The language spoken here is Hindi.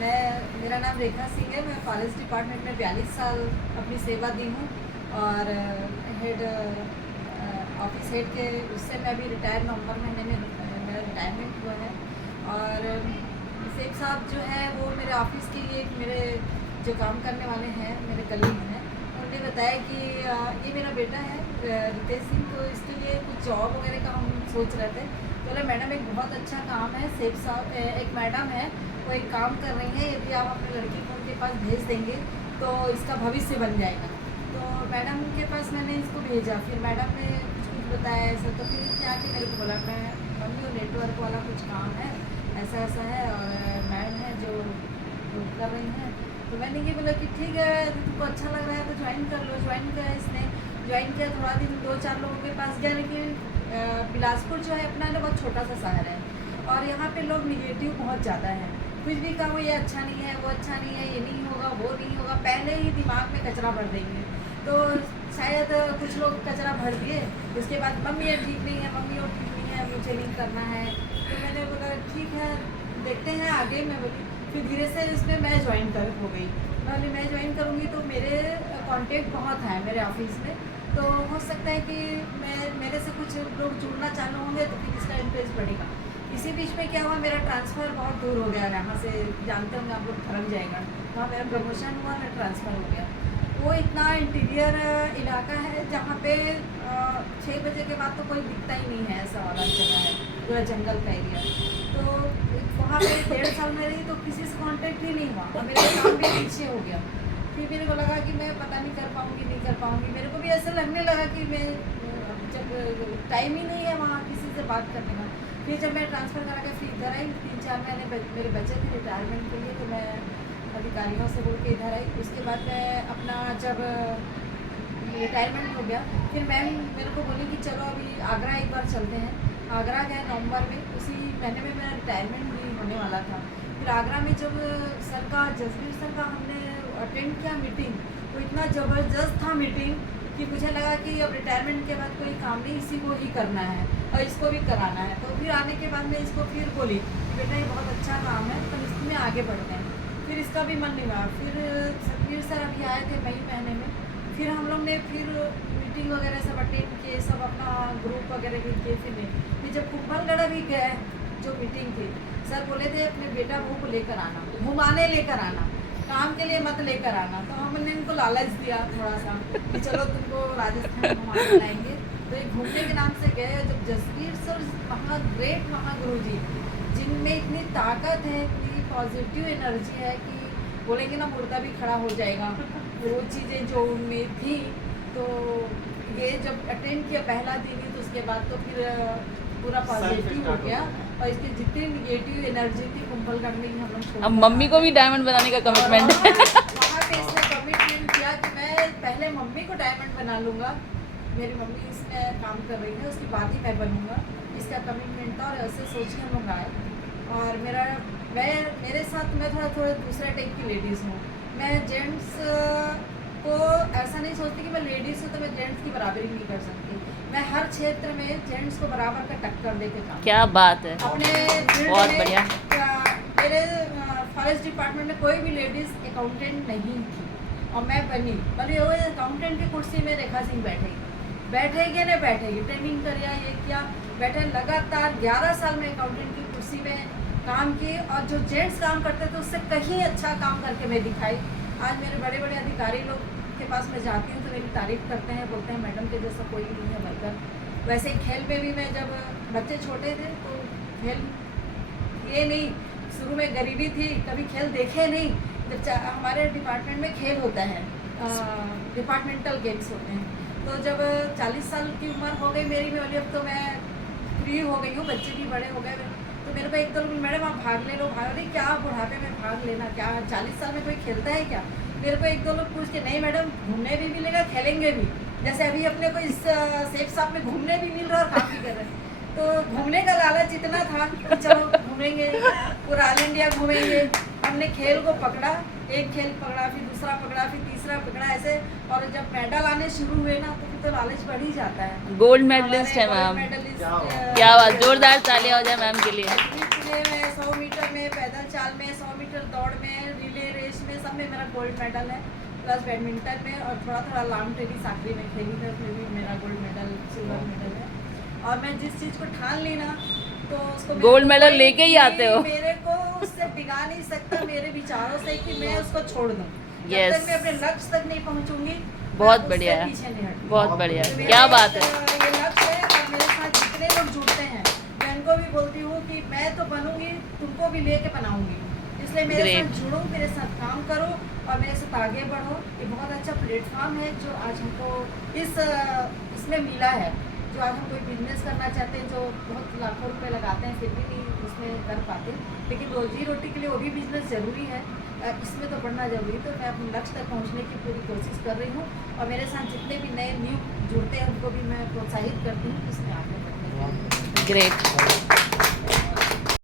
मेरा नाम रेखा सिंह है। मैं फॉरेस्ट डिपार्टमेंट में 42 साल अपनी सेवा दी हूँ और हेड ऑफिस हेड के उससे मैं अभी रिटायर नवंबर महीने में मेरा रिटायरमेंट हुआ है। और शेख साहब जो है वो मेरे ऑफिस के एक मेरे जो काम करने वाले हैं मेरे कलीग हैं, उन्होंने बताया कि ये मेरा बेटा है रितेश सिंह, तो इसके लिए कुछ जॉब वगैरह का हम सोच रहे थे। तो बोले मैडम एक बहुत अच्छा काम है, शेख साहब एक मैडम है वो एक काम कर रही हैं, यदि आप अपने लड़के को उनके पास भेज देंगे तो इसका भविष्य बन जाएगा। तो मैडम के पास मैंने इसको भेजा, फिर मैडम ने कुछ बताया ऐसा, तो फिर क्या कि मेरे को बोला मैं मम्मी वो नेटवर्क वाला कुछ काम है ऐसा ऐसा है और मैडम है जो कर रही हैं। तो मैंने ये बोला कि ठीक है तुमको अच्छा लग रहा है तो ज्वाइन कर लो। ज्वाइन किया, इसने ज्वाइन किया, थोड़ा दिन 2-4 लोगों के पास गया, लेकिन बिलासपुर जो है अपना ना बहुत छोटा सा शहर है और यहाँ पे लोग निगेटिव बहुत ज़्यादा है। कुछ भी कहो ये अच्छा नहीं है, वो अच्छा नहीं है, ये नहीं होगा, वो नहीं होगा, पहले ही दिमाग में कचरा भर देंगे। तो शायद कुछ लोग कचरा भर दिए, उसके बाद मम्मी ये ठीक नहीं है, मम्मी वो ठीक नहीं है, मुझे नहीं करना है। तो मैंने बोला ठीक है देखते हैं आगे। मैं बोली फिर धीरे से इसमें मैं ज्वाइन हो गई। मैं ज्वाइन करूँगी तो मेरे कांटेक्ट बहुत है मेरे ऑफिस में, तो हो सकता है कि मेरे से कुछ लोग जुड़ना चालू होंगे तो फिर इसका इंटरेस्ट बढ़ेगा। इसी बीच में क्या हुआ, मेरा ट्रांसफ़र बहुत दूर हो गया यहाँ से, जानते होंगे आप लोग खरम जाएगा, वहाँ मेरा प्रमोशन हुआ, मेरा ट्रांसफ़र हो गया। वो इतना इंटीरियर इलाका है जहाँ पे 6 बजे के बाद तो कोई दिखता ही नहीं है, ऐसा वाला जगह है, पूरा जंगल का एरिया। तो वहाँ पे 1.5 साल में रही तो किसी से कांटेक्ट ही नहीं हुआ और मेरा काम भी पीछे हो गया। फिर मेरे को लगा कि मैं पता नहीं कर पाऊँगी, नहीं कर पाऊँगी। मेरे को भी ऐसा लगने लगा कि मैं जब टाइम ही नहीं है वहाँ किसी से बात करने का। फिर जब मैं ट्रांसफ़र करा के फिर इधर आई, 3-4 महीने मेरे बचे थे रिटायरमेंट के लिए, तो मैं अधिकारियों से बोल के इधर आई। उसके बाद मैं अपना जब रिटायरमेंट हो गया फिर मैम मेरे को बोली कि चलो अभी आगरा एक बार चलते हैं। आगरा गए नवंबर में, उसी महीने में मेरा रिटायरमेंट भी होने वाला था। फिर आगरा में जब सर का जसवीर सर का हमने अटेंड किया मीटिंग, तो इतना ज़बरदस्त था मीटिंग कि मुझे लगा कि अब रिटायरमेंट के बाद कोई काम नहीं, इसी को ही करना है और इसको भी कराना है। तो फिर आने के बाद मैं इसको फिर बोली बेटा ये बहुत अच्छा काम है तो इसमें आगे बढ़ते हैं। फिर इसका भी मन नहीं हुआ। फिर सतबीर सर अभी आए थे मई महीने में, फिर हम लोग ने फिर मीटिंग वगैरह सब अटेंड किए, सब अपना ग्रुप वगैरह भी किए। फिर जब कुंभलगढ़ भी गए जो मीटिंग थी, सर बोले थे अपने बेटा बहू को लेकर आना, घुमाने लेकर आना, काम के लिए मत लेकर आना। तो हमने इनको लालच दिया थोड़ा सा कि चलो तुमको राजस्थान घुमाने लाएंगे। तो ये घूमने के नाम से गए। जब जसवीर सर ग्रेट महागुरु जी जिनमें इतनी ताकत है, इतनी पॉजिटिव एनर्जी है कि बोलेंगे ना मुर्दा भी खड़ा हो जाएगा, वो चीज़ें जो उनमें थी। तो ये जब अटेंड किया पहला दिन ही, तो उसके बाद तो फिर पूरा पॉजिटिव हो गया और इसकी जितनी निगेटिव एनर्जी थी कुंभलगढ़ में ही हम लोग। अब मम्मी को भी डायमंड बनाने का कमिटमेंट है। वहाँ पे इसने कमिटमेंट किया कि मैं पहले मम्मी को डायमंड बना लूँगा, मेरी मम्मी इसमें काम कर रही है, उसके बाद ही मैं बनूँगा, इसका कमिटमेंट था। और ऐसे सोच के हम लोग आए। और मेरे साथ मैं थोड़ा दूसरा टाइप की लेडीज़ हूँ। मैं जेंट्स को ऐसा नहीं सोचती कि मैं लेडीज़ हूँ तो मैं जेंट्स की बराबरी नहीं कर सकती। मैं हर क्षेत्र में जेंट्स को बराबर का टक्कर दे के काम। क्या बात है, अपने बहुत बढ़िया। मेरे फॉरेस्ट डिपार्टमेंट में कोई भी लेडीज़ अकाउंटेंट नहीं थी और मैं बनी। वो अकाउंटेंट की कुर्सी में रेखा सिंह बैठेगी ना बैठेगी, ट्रेनिंग करिए ये क्या, बैठे लगातार 11 साल में अकाउंटेंट की कुर्सी में काम किए। और जो जेंट्स काम करते थे उससे कहीं अच्छा काम करके मैं दिखाई। आज मेरे बड़े बड़े अधिकारी लोग के पास मैं जाती हूँ तो मेरी तारीफ़ करते हैं, बोलते हैं मैडम के जैसा कोई नहीं है बनकर। वैसे ही खेल में भी मैं जब बच्चे छोटे थे तो खेल ये नहीं, शुरू में गरीबी थी, कभी खेल देखे नहीं। जब हमारे डिपार्टमेंट में खेल होता है, डिपार्टमेंटल गेम्स होते हैं, तो जब 40 साल की उम्र हो गई मेरी में, अब तो मैं फ्री हो गई हूँ, बच्चे भी बड़े हो गए। तो मेरे को एक तो मैडम आप भाग ले लो, भाग नहीं क्या बुढ़ापे में भाग लेना, क्या 40 साल में कोई खेलता है क्या। मेरे को एक दो लोग पूछ के नहीं मैडम घूमने भी मिलेगा, खेलेंगे भी, जैसे अभी अपने को इस शेख साहब में घूमने भी मिल रहा और काम भी कर रहे हैं। तो घूमने का लालच इतना था कि चलो घूमेंगे, पूरा ऑल इंडिया घूमेंगे। हमने खेल को पकड़ा, एक खेल पकड़ा, फिर दूसरा पकड़ा, फिर तीसरा पकड़ा, ऐसे। और जब मेडल आने शुरू हुए ना तो फिर तो लालच बढ़ ही जाता है। गोल्ड मेडलिस्ट है मैम, क्या बात, जोरदार तालियां हो जाए मैम के लिए। 100 मीटर में पैदल चाल में, 100 मीटर दौड़ में, रिले रेस में, सब में मेरा गोल्ड मेडल है। प्लस बैडमिंटन में और थोड़ा थोड़ा लॉन टेनिस आखिरी में खेली थी, उसमें भी मेरा गोल्ड मेडल, सिल्वर मेडल है। और मैं जिस चीज़ को ठान ली ना तो उसको गोल्ड मेडल लेके ही आते हो। मेरे को उससे बिगा नहीं सकता मेरे विचारों से कि मैं उसको छोड़ दूँ। जब Yes. तक मैं अपने लक्ष्य तक नहीं पहुँचूंगी, बहुत मैं बढ़िया उससे है। पीछे नहीं हटूंगी। बहुत बढ़िया तो मेरा क्या एक, बात है। ये लक्ष्य है और मेरे साथ जितने लोग जुड़ते हैं मैं इनको भी बोलती हूँ कि मैं तो बनूंगी, तुमको भी लेके बनाऊंगी। इसलिए मेरे Great. साथ जुड़ो, मेरे साथ काम करो और मेरे साथ आगे बढ़ो। ये बहुत अच्छा प्लेटफॉर्म है जो आज हमको इसमें मिला है। जो आज हम कोई बिजनेस करना चाहते हैं, जो बहुत लाखों रुपए लगाते हैं फिर भी नहीं उसमें कर पाते, लेकिन रोजी रोटी के लिए वो भी बिजनेस ज़रूरी है, इसमें तो बढ़ना जरूरी। तो मैं अपने लक्ष्य तक पहुंचने की पूरी कोशिश कर रही हूँ और मेरे साथ जितने भी नए न्यू जुड़ते हैं उनको भी मैं प्रोत्साहित करती हूँ कि इसमें आगे बढ़ने के लिए। ग्रेट।